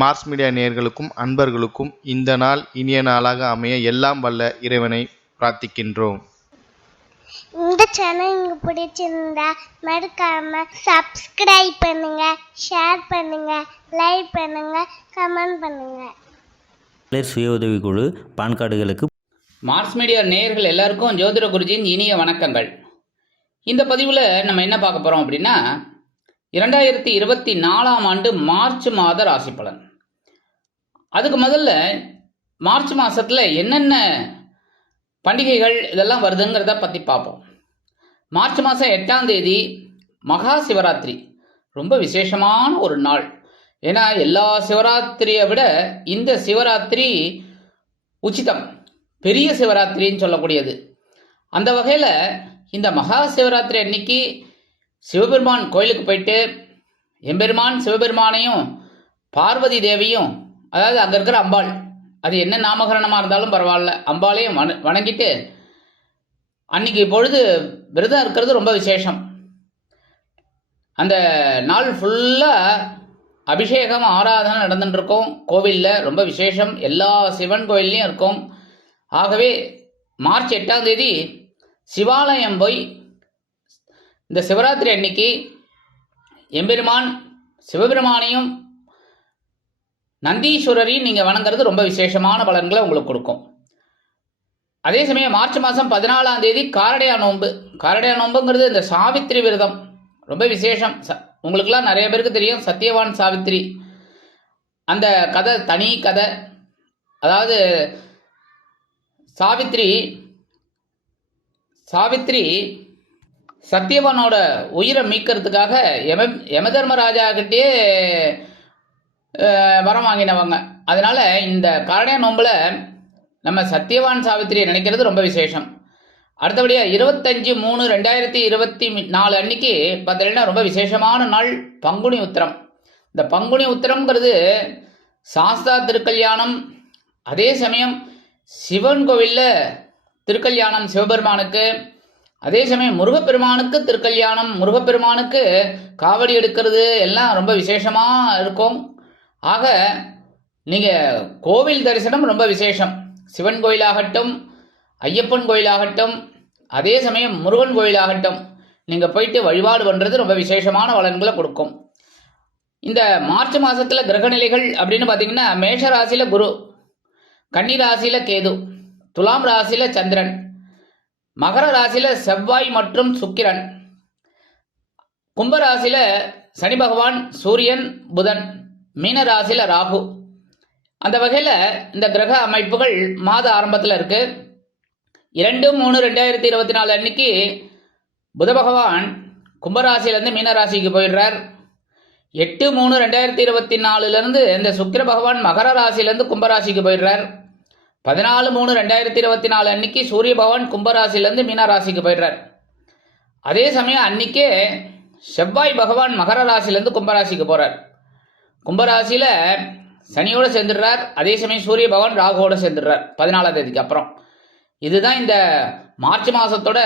Mars media நேயர்களுக்கும் அன்பர்களுக்கும் இந்த நாள் இனிய நாளாக அமைய எல்லாம் வல்ல இறைவனை பிரார்த்திக்கின்றோம். இந்த சேனல் உங்களுக்கு பிடிச்சிருந்தா மறக்காம சப்ஸ்கிரைப் பண்ணுங்க, ஷேர் பண்ணுங்க, லைக் பண்ணுங்க, கமெண்ட் பண்ணுங்க. சுய உதவிக்குழு பான் கார்டுகளுக்கு மார்ஸ் மீடியா நேயர்கள் எல்லாருக்கும் ஜோதிட குருஜியின் இனிய வணக்கங்கள். இந்த பதிவில் நம்ம என்ன பார்க்க போகிறோம் அப்படின்னா 2024 ஆண்டு மார்ச் மாத ராசி பலன். அதுக்கு முதல்ல மார்ச் மாதத்தில் என்னென்ன பண்டிகைகள் இதெல்லாம் வருதுங்கிறத பற்றி பார்ப்போம். மார்ச் மாதம் 8ஆம் தேதி மகா சிவராத்திரி, ரொம்ப விசேஷமான ஒரு நாள். ஏன்னா எல்லா சிவராத்திரியை விட இந்த சிவராத்திரி உச்சிதம், பெரிய சிவராத்திரின்னு சொல்லக்கூடியது. அந்த வகையில் இந்த மகா சிவராத்திரி அன்னைக்கு சிவபெருமான் கோயிலுக்கு போயிட்டு எம்பெருமான் சிவபெருமானையும் பார்வதி தேவியும், அதாவது அங்கே இருக்கிற அம்பாள், அது என்ன நாமகரணமாக இருந்தாலும் பரவாயில்ல, அம்பாளையும் வணங்கிட்டு அன்னைக்கு பொழுது விரதம் இருக்கிறது ரொம்ப விசேஷம். அந்த நாள் ஃபுல்லாக அபிஷேகம் ஆராதனை நடந்துட்டு இருக்கும் கோவிலில், ரொம்ப விசேஷம். எல்லா சிவன் கோயில்லையும் இருக்கும். ஆகவே மார்ச் 8ஆம் தேதி சிவாலயம் போய் இந்த சிவராத்திரி அன்னைக்கு எம்பெருமான் சிவபெருமானையும் நந்தீஸ்வரரையும் நீங்கள் வணங்குறது ரொம்ப விசேஷமான பலன்களை உங்களுக்கு கொடுக்கும். அதே சமயம் மார்ச் மாதம் 14ஆம் தேதி காரடையா நோன்பு. காரடையா நோன்புங்கிறது இந்த சாவித்திரி விரதம், ரொம்ப விசேஷம். உங்களுக்கெல்லாம் நிறைய பேருக்கு தெரியும் சத்தியவான் சாவித்திரி. அந்த கதை தனி கதை. அதாவது சாவித்திரி சத்தியவானோட உயிரை மீட்கிறதுக்காக யமதர்மராஜா கிட்டே வரம் வாங்கினவங்க. அதனால இந்த காரடையா நோம்பில் நம்ம சத்தியவான் சாவித்திரியை நினைக்கிறது ரொம்ப விசேஷம். அடுத்தபடியாக 25/3/2024 அன்னைக்கு பார்த்தீங்கன்னா ரொம்ப விசேஷமான நாள் பங்குனி உத்திரம். இந்த பங்குனி உத்திரம்ங்கிறது சாஸ்தா திருக்கல்யாணம். அதே சமயம் சிவன் கோவிலில் திருக்கல்யாணம் சிவபெருமானுக்கு, அதே சமயம் முருகப்பெருமானுக்கு திருக்கல்யாணம், முருகப்பெருமானுக்கு காவடி எடுக்கிறது எல்லாம் ரொம்ப விசேஷமாக இருக்கும். ஆக நீங்கள் கோவில் தரிசனம் ரொம்ப விசேஷம். சிவன் கோயிலாகட்டும், ஐயப்பன் கோயிலாகட்டும், அதே சமயம் முருகன் கோயிலாகட்டும், நீங்கள் போயிட்டு வழிபாடு பண்ணுறது ரொம்ப விசேஷமான பலன்களை கொடுக்கும். இந்த மார்ச் மாதத்தில் கிரகநிலைகள் அப்படின்னு பார்த்தீங்கன்னா மேஷ ராசியில் குரு, கன்னி ராசியில் கேது, துலாம் ராசியில் சந்திரன், மகர ராசியில் செவ்வாய் மற்றும் சுக்கிரன், கும்பராசியில் சனி பகவான், சூரியன், புதன், மீன ராசியில் ராகு. அந்த வகையில் இந்த கிரக அமைப்புகள் மாத ஆரம்பத்தில் இருக்கு. 2/3/2024 அன்னைக்கு புத பகவான் கும்பராசியிலேருந்து மீன ராசிக்கு போயிடுறார். 8/3/2024 இந்த சுக்கிர பகவான் மகர ராசியிலேருந்து கும்பராசிக்கு போயிடுறார். 14/3/2024 அன்னைக்கு சூரிய பகவான் கும்பராசிலேருந்து மீன ராசிக்கு போயிடுறார். அதே சமயம் அன்னைக்கே செவ்வாய் பகவான் மகர ராசிலேருந்து கும்பராசிக்கு போகிறார். கும்பராசியில் சனியோடு சேர்ந்துடுறார். அதே சமயம் சூரிய பகவான் ராகுவோடு சேர்ந்துடுறார் 14ஆம் தேதிக்கு அப்புறம். இதுதான் இந்த மார்ச் மாதத்தோட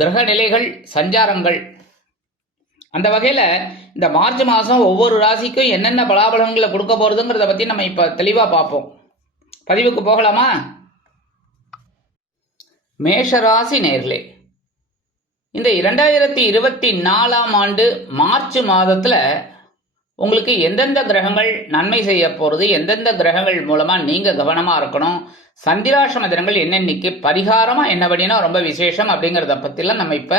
கிரக நிலைகள், சஞ்சாரங்கள். அந்த வகையில் இந்த மார்ச் மாதம் ஒவ்வொரு ராசிக்கும் என்னென்ன பலாபலன்களை கொடுக்க போகிறதுங்கிறத பற்றி நம்ம இப்போ தெளிவாக பார்ப்போம். பதிவுக்கு போகலாமா? மேஷராசி நேர்களே, இந்த 2024 ஆண்டு மார்ச் மாதத்தில் உங்களுக்கு எந்தெந்த கிரகங்கள் நன்மை செய்ய போகிறது, எந்தெந்த கிரகங்கள் மூலமாக நீங்கள் கவனமாக இருக்கணும், சந்திராஷ்டம தினங்கள் என்னென்னைக்கு, பரிகாரமாக என்ன பண்ணினா ரொம்ப விசேஷம் அப்படிங்கிறத பற்றிலாம் நம்ம இப்போ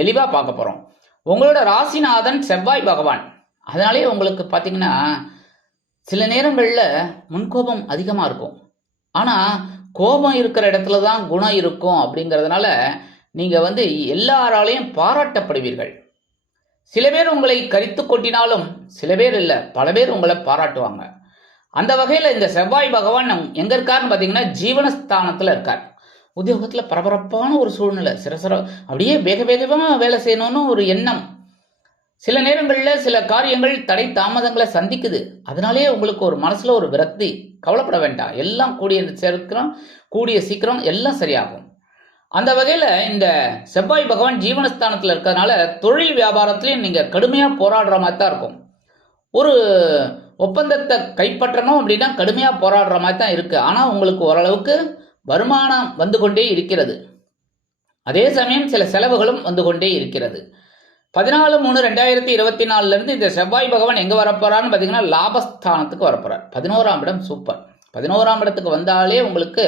தெளிவாக பார்க்க போகிறோம். உங்களோட ராசிநாதன் செவ்வாய் பகவான். அதனாலே உங்களுக்கு பார்த்தீங்கன்னா சில நேரங்களில் முன்கோபம் அதிகமாக இருக்கும். ஆனால் கோபம் இருக்கிற இடத்துல தான் குணம் இருக்கும். அப்படிங்கிறதுனால நீங்கள் எல்லாராலையும் பாராட்டப்படுவீர்கள். சில பேர் உங்களை கரித்து கொட்டினாலும் சில பேர் இல்லை, பல பேர் உங்களை பாராட்டுவாங்க. அந்த வகையில் இந்த செவ்வாய் பகவான் எங்கே இருக்காருன்னு பார்த்தீங்கன்னா ஜீவனஸ்தானத்தில் இருக்கார். உத்தியோகத்தில் பரபரப்பான ஒரு சூழ்நிலை, அப்படியே வேக வேகமாக வேலை செய்யணும்னு ஒரு எண்ணம். சில நேரங்களில் சில காரியங்கள் தடை தாமதங்களை சந்திக்குது. அதனாலே உங்களுக்கு ஒரு மனசில் ஒரு விரக்தி. கவலைப்பட வேண்டாம், எல்லாம் கூடிய சீக்கிரம் எல்லாம் சரியாகும். அந்த வகையில் இந்த செவ்வாய் பகவான் ஜீவனஸ்தானத்தில் இருக்கிறதுனால தொழில் வியாபாரத்துலையும் நீங்கள் கடுமையாக போராடுற மாதிரி தான் இருக்கும். ஒரு ஒப்பந்தத்தை கைப்பற்றணும் அப்படின்னா கடுமையாக போராடுற மாதிரி தான் இருக்குது. ஆனால் உங்களுக்கு ஓரளவுக்கு வருமானம் வந்து கொண்டே இருக்கிறது. அதே சமயம் சில செலவுகளும் வந்து கொண்டே இருக்கிறது. 14/3/2024 இந்த செவ்வாய் பகவான் எங்கே வரப்போறான்னு பார்த்தீங்கன்னா லாபஸ்தானத்துக்கு வரப்போறார். 11ஆம் இடம் சூப்பர். 11ஆம் இடத்துக்கு வந்தாலே உங்களுக்கு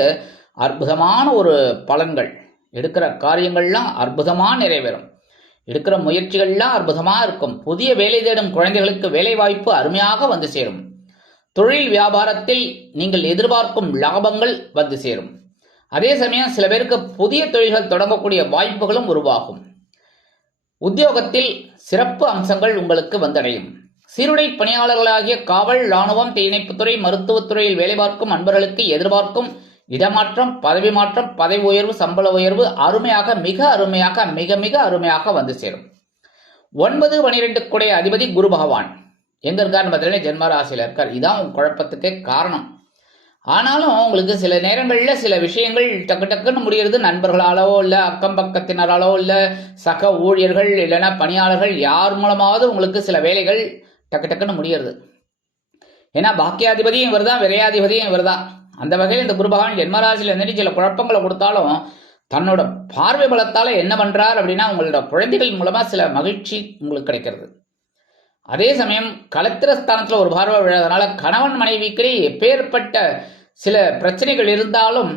அற்புதமான ஒரு பலன்கள், எடுக்கிற காரியங்கள்லாம் அற்புதமாக நிறைவேறும், எடுக்கிற முயற்சிகள்லாம் அற்புதமாக இருக்கும். புதிய வேலை தேடும் குழந்தைகளுக்கு வேலை வாய்ப்பு அருமையாக வந்து சேரும். தொழில் வியாபாரத்தில் நீங்கள் எதிர்பார்க்கும் லாபங்கள் வந்து சேரும். அதே சமயம் சில பேருக்கு புதிய தொழில்கள் தொடங்கக்கூடிய வாய்ப்புகளும் உருவாகும். உத்தியோகத்தில் சிறப்பு அம்சங்கள் உங்களுக்கு வந்தடையும். சீருடை பணியாளர்களாகிய காவல், இராணுவம், தீயணைப்புத்துறை, மருத்துவத்துறையில் வேலை பார்க்கும் அன்பர்களுக்கு எதிர்பார்க்கும் இடமாற்றம், பதவி மாற்றம், பதவி உயர்வு, சம்பள உயர்வு அருமையாக மிக அருமையாக மிக மிக அருமையாக வந்து சேரும். 9, 12 அதிபதி குரு பகவான் எங்க இருக்காருன்னு பார்த்தீங்கன்னா ஜென்மராசியில் இருக்கார். இதான் உங்க குழப்பத்துக்கே காரணம். ஆனாலும் உங்களுக்கு சில நேரங்களில் சில விஷயங்கள் டக்கு டக்குன்னு முடிகிறது. நண்பர்களாலோ இல்லை அக்கம் பக்கத்தினராலோ இல்லை சக ஊழியர்கள் இல்லைன்னா பணியாளர்கள் யார் மூலமாவது உங்களுக்கு சில வேலைகள் டக்கு டக்குன்னு முடிகிறது. ஏன்னா பாக்கியாதிபதியும் இவர் தான், விரையாதிபதியும் இவர் தான். அந்த வகையில் இந்த குரு பகவான் ஜென்மராசியில் இருந்துட்டு சில குழப்பங்களை கொடுத்தாலும் தன்னோட பார்வை பலத்தால் என்ன பண்ணுறார் அப்படின்னா உங்களோட குழந்தைகள் மூலமாக சில மகிழ்ச்சி உங்களுக்கு கிடைக்கிறது. அதே சமயம் களத்திரஸ்தானத்தில் ஒரு பார்வை விழாதனால கணவன் மனைவிக்கு எப்பேற்பட்ட சில பிரச்சனைகள் இருந்தாலும்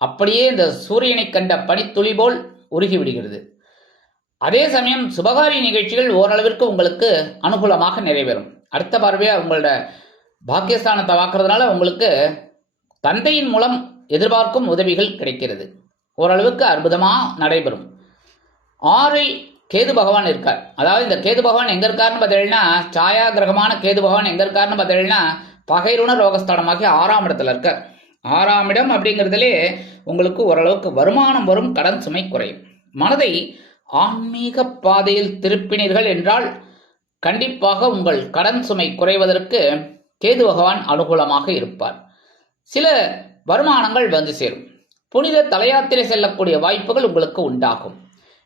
அப்படியே இந்த சூரியனை கண்ட பனித்துளி போல் உருகி விடுகிறது. அதே சமயம் சுபகாரிய நிகழ்ச்சிகள் ஓரளவிற்கு உங்களுக்கு அனுகூலமாக நிறைவேறும். அடுத்த பார்வையாக உங்களோட பாக்கியஸ்தானத்தை வாக்குறதுனால உங்களுக்கு தந்தையின் மூலம் எதிர்பார்க்கும் உதவிகள் கிடைக்கிறது. ஓரளவுக்கு அற்புதமாக நடைபெறும். 6ல் கேது பகவான் இருக்கார். அதாவது இந்த கேது பகவான் எங்கே இருக்காருன்னு பார்த்தீங்கன்னா சாயா கிரகமான கேது பகவான் எங்கே இருக்காருன்னு பார்த்தீங்கன்னா பகைருண ரோகஸ்தானமாகி 6ஆம் இடத்துல இருக்கார். 6ஆம் இடம் அப்படிங்கிறதுலே உங்களுக்கு ஓரளவுக்கு வருமானம் வரும், கடன் சுமை குறையும். மனதை ஆன்மீக பாதையில் திருப்பினீர்கள் என்றால் கண்டிப்பாக உங்கள் கடன் சுமை குறைவதற்கு கேது பகவான் அனுகூலமாக இருப்பார். சில வருமானங்கள் வந்து சேரும். புனித தலையாத்திரை செல்லக்கூடிய வாய்ப்புகள் உங்களுக்கு உண்டாகும்.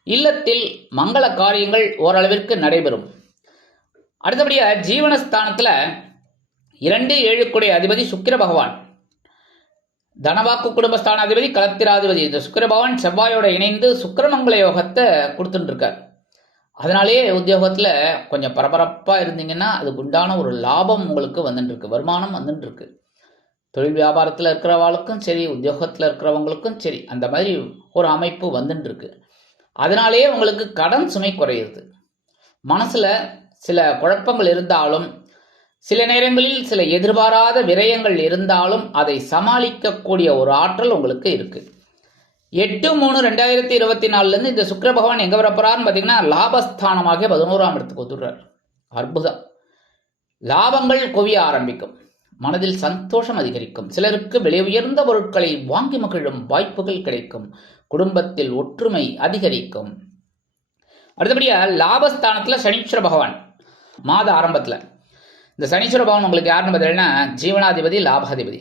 இல்லத்தில் மங்கள காரியங்கள் ஓரளவிற்கு நடைபெறும். அடுத்தபடியாக ஜீவனஸ்தானத்தில் 2, 7 அதிபதி சுக்கிர பகவான், தனவாக்கு குடும்பஸ்தான அதிபதி, களத்திராதிபதி. இந்த சுக்கிர பகவான் செவ்வாயோட இணைந்து சுக்கிரமங்கல யோகத்தை கொடுத்துட்டு இருக்கார். அதனாலேயே உத்தியோகத்தில் கொஞ்சம் பரபரப்பாக இருந்தீங்கன்னா அதுக்கு உண்டான ஒரு லாபம் உங்களுக்கு வந்துட்டு இருக்கு, வருமானம் வந்துட்டு இருக்கு. தொழில் வியாபாரத்தில் இருக்கிறவங்களுக்கும் சரி, உத்தியோகத்தில் இருக்கிறவங்களுக்கும் சரி, அந்த மாதிரி ஒரு அமைப்பு வந்துட்டு இருக்கு. அதனாலேயே உங்களுக்கு கடன் சுமை குறையுது. மனசில் சில குழப்பங்கள் இருந்தாலும், சில நேரங்களில் சில எதிர்பாராத விரயங்கள் இருந்தாலும் அதை சமாளிக்கக்கூடிய ஒரு ஆற்றல் உங்களுக்கு இருக்கு. 8/3/2024 இந்த சுக்கிர பகவான் எங்கே வரப்போறாருன்னு பார்த்தீங்கன்னா லாபஸ்தானமாக 11ஆம் இடத்துக்கு வந்துடுறார். அற்புதம். லாபங்கள் குவிய ஆரம்பிக்கும், மனதில் சந்தோஷம் அதிகரிக்கும், சிலருக்கு விலை உயர்ந்த பொருட்களை வாங்கி மகிழும் வாய்ப்புகள் கிடைக்கும், குடும்பத்தில் ஒற்றுமை அதிகரிக்கும். அடுத்தபடியாக லாபஸ்தானத்தில் சனீஸ்வர பகவான் மாத ஆரம்பத்தில். இந்த சனீஸ்வர பகவான் உங்களுக்கு யாருன்னு பார்த்தீங்கன்னா ஜீவனாதிபதி, லாபாதிபதி.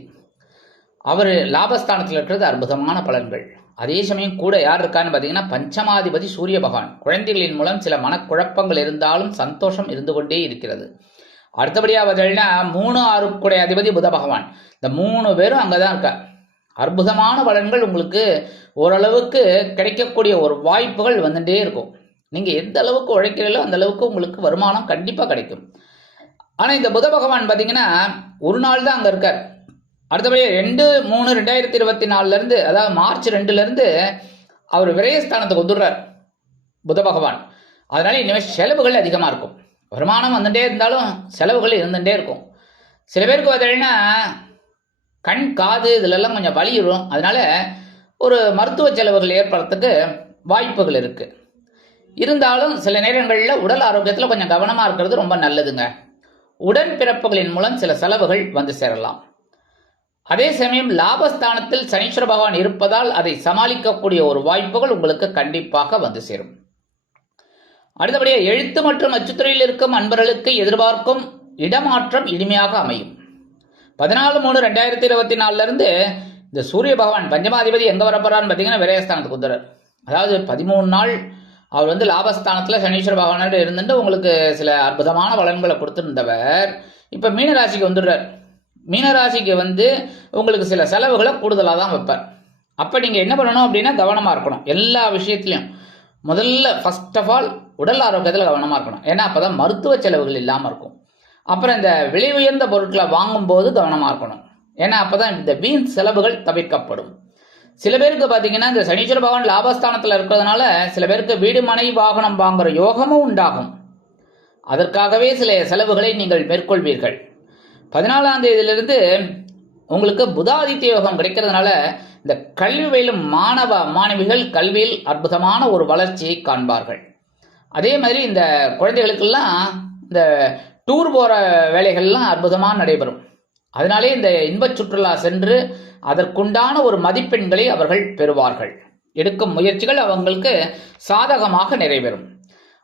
அவர் லாபஸ்தானத்தில் இருக்கிறது அற்புதமான பலன்கள். அதே சமயம் கூட யார் இருக்கான்னு பார்த்தீங்கன்னா பஞ்சமாதிபதி சூரிய பகவான். குழந்தைகளின் மூலம் சில மனக்குழப்பங்கள் இருந்தாலும் சந்தோஷம் இருந்து கொண்டே இருக்கிறது. அடுத்தபடியாக பார்த்தீங்கன்னா 3, 6 அதிபதி புத பகவான். இந்த 3 பேரும் அங்கே தான் இருக்கார். அற்புதமான பலன்கள் உங்களுக்கு ஓரளவுக்கு கிடைக்கக்கூடிய ஒரு வாய்ப்புகள் வந்துட்டே இருக்கும். நீங்கள் எந்த அளவுக்கு உழைக்கிறீங்களோ அந்த அளவுக்கு உங்களுக்கு வருமானம் கண்டிப்பாக கிடைக்கும். ஆனால் இந்த புத பகவான் பார்த்தீங்கன்னா ஒரு நாள் தான் அங்கே இருக்கார். அடுத்தபடி 2/3/2024 அதாவது மார்ச் 2 அவர் விரயஸ்தானத்துக்கு வந்துடுறார் புத பகவான். அதனால இனிமேல் செலவுகள் அதிகமாக இருக்கும். வருமானம் வந்துட்டே இருந்தாலும் செலவுகள் இருந்துகிட்டே இருக்கும். சில பேருக்கு பார்த்தீங்கன்னா கண், காது இதிலெல்லாம் கொஞ்சம் வலியும். அதனால ஒரு மருத்துவ செலவுகள் ஏற்படுறதுக்கு வாய்ப்புகள் இருக்குது. இருந்தாலும் சில நேரங்களில் உடல் ஆரோக்கியத்தில் கொஞ்சம் கவனமாக இருக்கிறது ரொம்ப நல்லதுங்க. உடன்பிறப்புகளின் மூலம் சில செலவுகள் வந்து சேரலாம். அதே சமயம் லாபஸ்தானத்தில் சனீஸ்வர பகவான் இருப்பதால் அதை சமாளிக்கக்கூடிய ஒரு வாய்ப்புகள் உங்களுக்கு கண்டிப்பாக வந்து சேரும். அடுத்தபடியாக எழுத்து மற்றும் அச்சுத்துறையில் இருக்கும் அன்பர்களுக்கு எதிர்பார்க்கும் இடமாற்றம் இனிமையாக அமையும். 14/3/2024 இந்த சூரிய பகவான் பஞ்சமாதிபதி எங்கே வரப்போறான்னு பார்த்தீங்கன்னா விரயஸ்தானத்துக்கு வந்துடுறார். அதாவது 13 நாள் அவர் லாபஸ்தானத்தில் சனீஸ்வர பகவானோடு இருந்துட்டு உங்களுக்கு சில அற்புதமான பலன்களை கொடுத்துருந்தவர் இப்போ மீனராசிக்கு வந்துடுறார். மீனராசிக்கு வந்து உங்களுக்கு சில செலவுகளை கூடுதலாக தான் வைப்பார். அப்போ நீங்கள் என்ன பண்ணணும் அப்படின்னா கவனமாக இருக்கணும் எல்லா விஷயத்துலையும். முதல்ல ஃபர்ஸ்ட் ஆஃப் ஆல் உடல் ஆரோக்கியத்தில் கவனமாக இருக்கணும். ஏன்னா அப்போ தான் மருத்துவ செலவுகள் இல்லாமல் இருக்கும். அப்புறம் இந்த விலை உயர்ந்த பொருட்களை வாங்கும்போது கவனமாக இருக்கணும். ஏன்னா அப்போ தான் இந்த வீண் செலவுகள் தவிர்க்கப்படும். சில பேருக்கு பார்த்தீங்கன்னா இந்த சனீஸ்வர பகவான் லாபஸ்தானத்தில் இருக்கிறதுனால சில பேருக்கு வீடு மனை வாகனம் வாங்குற யோகமும் உண்டாகும். அதற்காகவே சில செலவுகளை நீங்கள் மேற்கொள்வீர்கள். 14ஆம் தேதியிலிருந்து உங்களுக்கு புதாதித்ய யோகம் கிடைக்கிறதுனால இந்த கல்வி பயிலும் மாணவ மாணவிகள் கல்வியில் அற்புதமான ஒரு வளர்ச்சியை காண்பார்கள். அதே மாதிரி இந்த குழந்தைகளுக்கெல்லாம் இந்த டூர் போகிற வேலைகள்லாம் அற்புதமாக நடைபெறும். அதனாலே இந்த இன்பச் சுற்றுலா சென்று அதற்குண்டான ஒரு மதிப்பெண்களை அவர்கள் பெறுவார்கள். எடுக்கும் முயற்சிகள் அவங்களுக்கு சாதகமாக நிறைவேறும்.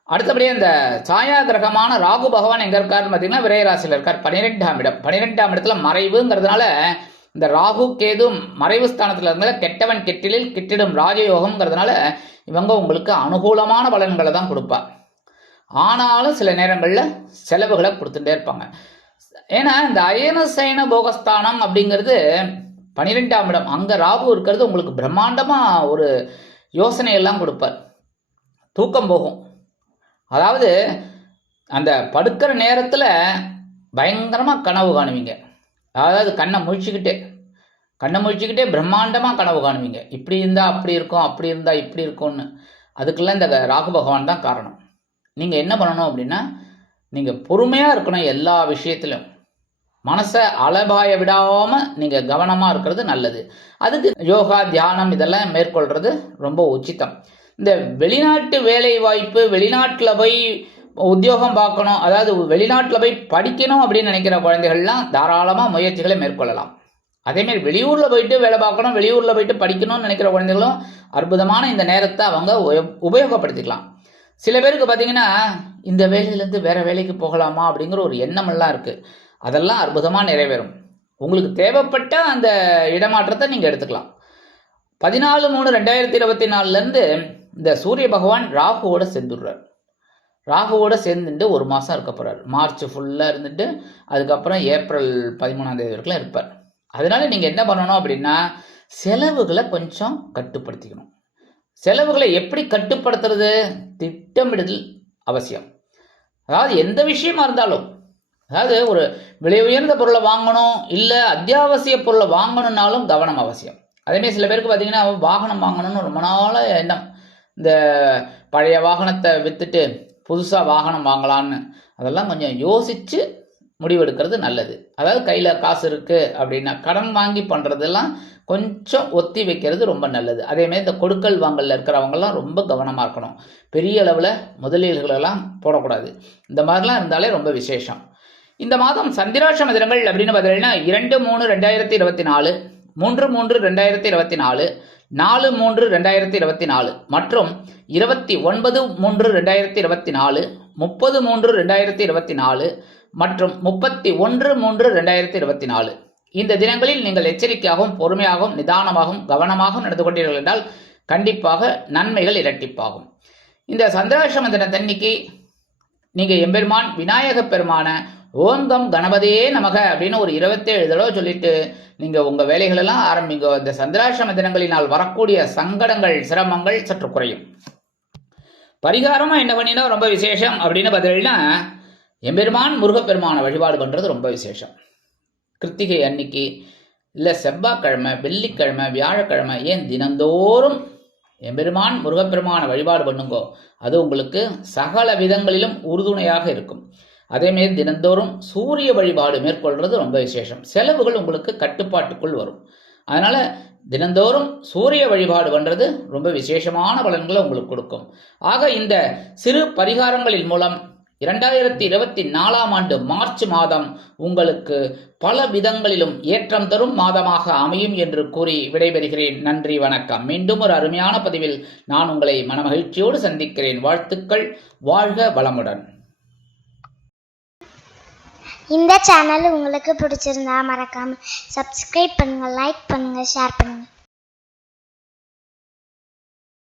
அடுத்தபடியாக இந்த சாயா கிரகமான ராகு பகவான் எங்கே இருக்காருன்னு பார்த்தீங்கன்னா விரையராசியில் இருக்கார். 12ஆம் இடம். 12ஆம் இடத்துல மறைவுங்கிறதுனால இந்த ராகு கேது மறைவு ஸ்தானத்தில் இருந்தால கெட்டவன் கெட்டிலில் கிட்டிடும் ராஜயோகம்ங்கிறதுனால இவங்க உங்களுக்கு அனுகூலமான பலன்களை தான் கொடுப்பார். ஆனாலும் சில நேரங்களில் செலவுகளை கொடுத்துட்டே இருப்பாங்க. ஏன்னா இந்த அயனசைன போகஸ்தானம் அப்படிங்கிறது 12ஆம் இடம், அங்கே ராகு இருக்கிறது உங்களுக்கு பிரம்மாண்டமாக ஒரு யோசனையெல்லாம் கொடுப்பார். தூக்கம் போகும். அதாவது அந்த படுக்கிற நேரத்தில் பயங்கரமாக கனவு காணுவீங்க. அதாவது கண்ணை முழிச்சுக்கிட்டே பிரம்மாண்டமாக கனவு காணுவீங்க. இப்படி இருந்தால் அப்படி இருக்கும், அப்படி இருந்தால் இப்படி இருக்கும்னு. அதுக்கெல்லாம் இந்த ராகு பகவான் தான் காரணம். நீங்கள் என்ன பண்ணணும் அப்படின்னா நீங்கள் பொறுமையாக இருக்கணும். எல்லா விஷயத்திலும் மனசை அலபாய விடாமல் நீங்கள் கவனமாக இருக்கிறது நல்லது. அதுக்கு யோகா தியானம் இதெல்லாம் மேற்கொள்கிறது ரொம்ப உச்சிதம். இந்த வெளிநாட்டு வேலை வாய்ப்பு, வெளிநாட்டில் போய் உத்தியோகம் பார்க்கணும், அதாவது வெளிநாட்டில் போய் படிக்கணும் அப்படின்னு நினைக்கிற குழந்தைகள்லாம் தாராளமாக முயற்சிகளை மேற்கொள்ளலாம். அதேமாரி வெளியூரில் போயிட்டு வேலை பார்க்கணும், வெளியூரில் போயிட்டு படிக்கணும்னு நினைக்கிற குழந்தைகளும் அற்புதமான இந்த நேரத்தை அவங்க உபயோகப்படுத்திக்கலாம். சில பேருக்கு பார்த்தீங்கன்னா இந்த வேலையிலேருந்து வேறு வேலைக்கு போகலாமா அப்படிங்கிற ஒரு எண்ணமெல்லாம் இருக்குது. அதெல்லாம் அற்புதமாக நிறைவேறும். உங்களுக்கு தேவைப்பட்ட அந்த இடமாற்றத்தை நீங்கள் எடுத்துக்கலாம். 14/3/2024 இந்த சூரிய பகவான் ராகுவோட சேர்ந்துடுறார். ராகுவோட சேர்ந்துட்டு ஒரு மாதம் இருக்க போகிறார். மார்ச் ஃபுல்லாக இருந்துட்டு அதுக்கப்புறம் ஏப்ரல் 13ஆம் தேதி வரைக்கும் இருப்பார். அதனால நீங்கள் என்ன பண்ணணும் அப்படின்னா செலவுகளை கொஞ்சம் கட்டுப்படுத்திக்கணும். செலவுகளை எப்படி கட்டுப்படுத்துறது? திட்டமிடுதல் அவசியம். அதாவது எந்த விஷயமா இருந்தாலும், அதாவது ஒரு விலை உயர்ந்த பொருளை வாங்கணும், இல்லை அத்தியாவசிய பொருளை வாங்கணுன்னாலும் கவனம் அவசியம். அதேமாதிரி சில பேருக்கு பார்த்தீங்கன்னா வாகனம் வாங்கணும்னு ரொம்ப நாள் எண்ணம். இந்த பழைய வாகனத்தை விற்றுட்டு புதுசாக வாகனம் வாங்கலான்னு அதெல்லாம் கொஞ்சம் யோசித்து முடிவெடுக்கிறது நல்லது. அதாவது கையில் காசு இருக்குது அப்படின்னா கடன் வாங்கி பண்ணுறதெல்லாம் கொஞ்சம் ஒத்தி வைக்கிறது ரொம்ப நல்லது. அதேமாதிரி இந்த கொடுக்கல் வாங்கலில் இருக்கிறவங்கெல்லாம் ரொம்ப கவனமாக இருக்கணும். பெரிய அளவில் முதலீடுகளெல்லாம் போடக்கூடாது. இந்த மாதிரிலாம் இருந்தாலே ரொம்ப விசேஷம். இந்த மாதம் சந்திராஷ்டம தினங்கள் அப்படின்னு பார்த்தீங்கன்னா 2/3/2024, 3/3/2024, 4/3/2024 மற்றும் 29/3/2024, 30/3/2024 மற்றும் 31/3/2024 இந்த தினங்களில் நீங்கள் எச்சரிக்கையாகவும் பொறுமையாகவும் நிதானமாகவும் கவனமாகவும் நடந்து கொண்டீர்கள் என்றால் கண்டிப்பாக நன்மைகள் இரட்டிப்பாகும். இந்த சந்திராஷ்டம தினத்தன்னைக்கு நீங்கள் எம்பெருமான் விநாயக பெருமான ஓங்கம் கணபதியே நமக அப்படின்னு ஒரு 27 தடவை சொல்லிட்டு நீங்கள் உங்கள் வேலைகளெல்லாம் ஆரம்பிங்க. இந்த சந்திராஷ்டம தினங்களினால் வரக்கூடிய சங்கடங்கள் சிரமங்கள் சற்று குறையும். பரிகாரமாக என்ன பண்ணினா ரொம்ப விசேஷம் அப்படின்னு பார்த்தீங்கன்னா எம்பெருமான் முருகப்பெருமான வழிபாடு பண்ணுறது ரொம்ப விசேஷம். கிருத்திகை அன்னைக்கு இல்லை செவ்வாய்க்கிழமை, வெள்ளிக்கிழமை, வியாழக்கிழமை, ஏன் தினந்தோறும் எம்பெருமான் முருகப்பெருமான வழிபாடு பண்ணுங்கோ. அது உங்களுக்கு சகல விதங்களிலும் உறுதுணையாக இருக்கும். அதேமாரி தினந்தோறும் சூரிய வழிபாடு மேற்கொள்வது ரொம்ப விசேஷம். செலவுகள் உங்களுக்கு கட்டுப்பாட்டுக்குள் வரும். அதனால் தினந்தோறும் சூரிய வழிபாடு பண்ணுறது ரொம்ப விசேஷமான பலன்களை உங்களுக்கு கொடுக்கும். ஆக இந்த சிறு பரிகாரங்களின் மூலம் 2024ஆம் ஆண்டு மார்ச் மாதம் உங்களுக்கு பல விதங்களிலும் ஏற்றம் தரும் மாதமாக அமையும் என்று கூறி விடைபெறுகிறேன். நன்றி, வணக்கம். மீண்டும் ஒரு அருமையான பதிவில் நான் உங்களை மனமகிழ்ச்சியோடு சந்திக்கிறேன். வாழ்த்துக்கள். வாழ்க வளமுடன். இந்த சேனல் உங்களுக்கு பிடிச்சிருந்தா மறக்காம சப்ஸ்கிரைப் பண்ணுங்க, லைக் பண்ணுங்க, ஷேர் பண்ணுங்க.